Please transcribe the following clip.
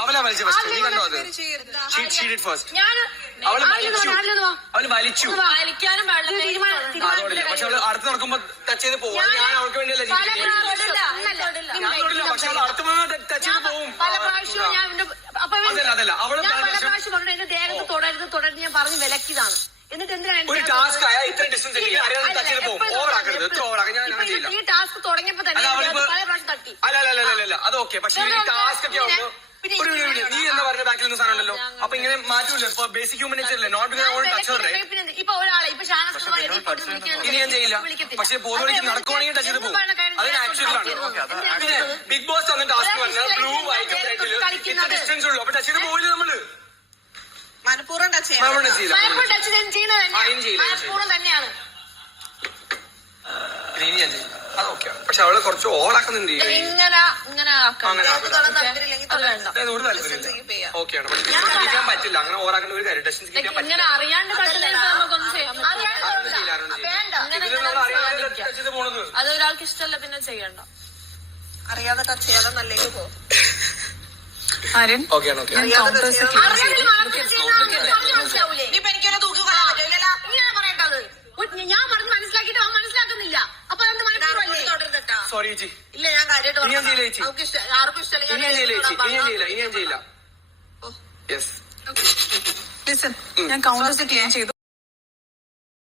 അവളെ വലിച്ചു ഫസ്റ്റ്. നീ കണ്ടോ അത്? അവള് വലിച്ചു. അതോടില്ല. പക്ഷെ അവള് അടുത്ത് നടക്കുമ്പോ ടച്ച് ചെയ്ത് പോകും. ഞാൻ അവൾക്ക് വേണ്ടിയല്ല പക്ഷെ അവൾ അടുത്ത് ടച്ച് ചെയ്ത് പോകും. അതല്ല അവള് എന്റെ ദേഹത്ത് തുടരുത് ഞാൻ പറഞ്ഞ് വിലക്കിയതാണ്. എന്നിട്ട് എന്തിനാണ് ഒരു ടാസ്ക് ആയ ഇത്ര ഡിസ്റ്റൻസ് ടച്ച് ചെയ്ത് പോകും. ഓവറാക്കരുത്. എത്ര ഓവറാക്കാം. ഞാൻ അങ്ങനെ ചെയ്യില്ല. ഈ ടാസ്ക് തുടങ്ങിയപ്പോ തന്നെ തട്ടി. അല്ല അത് ഓക്കെ. പക്ഷെ ഈ ടാസ്ക് ഒക്കെ ആവുമ്പോ നീ എന്താ പറഞ്ഞ ബാക്കിൽ നിന്ന് സാധനമല്ലോ. അപ്പൊ ഇങ്ങനെ മാറ്റൂല്ലോ. ഇപ്പൊ ബേസിക് ഹ്യൂമൻ നേച്ചർ അല്ലേ. നോട്ട് ടച്ച് ഇപ്പൊ ഒരാളെ ഇപ്പൊ ഇനി ഞാൻ ചെയ്യില്ല. പക്ഷെ ബോധോളിക്ക് നടക്കുവാണെങ്കിൽ ടച്ച് ചെയ്ത് പോകും. അത് നാച്ചുറലാണ്. പിന്നെ ബിഗ് ബോസ് തന്ന ടാസ്ക് പറഞ്ഞാൽ ബ്ലൂ വൈറ്റും റെഡില് ഡിസ്റ്റൻസ് ഉള്ളൂ. അപ്പൊ ടച്ച് ചെയ്ത് പോയില്ല നമ്മള്. മനഃപൂർവ്വം ടച്ച് തന്നെയാണ്. അതൊക്കെ പക്ഷെ അവള് കുറച്ച് ഓളാക്കുന്നുണ്ട്. ഓക്കെയാണ്. പക്ഷെ പറ്റില്ല അങ്ങനെ ഓറാക്കേണ്ട ഒരു കാര്യം. ഡിസ്റ്റൻസ് അത് ഒരാൾക്ക് ഇഷ്ടമല്ല പിന്നെ ചെയ്യണ്ട. അറിയാതെ ടച്ച് ചെയ്യാതെ നല്ലേക്ക് പോകും. എനിക്കൊരു തൂക്കി പറയാൻ പറ്റില്ല. ഇങ്ങനെ പറയേണ്ടത് ഞാൻ പറഞ്ഞ് മനസ്സിലാക്കിയിട്ട് അവൻ മനസ്സിലാക്കുന്നില്ല. അപ്പൊ അത് സോറി ചേച്ചി. ഇല്ല ഞാൻ കാര്യമായിട്ട് ആർക്കും ഇഷ്ടമല്ല. ഞാൻ കൗണ്ടേഴ്സ് ക്ലീൻ ചെയ്തു.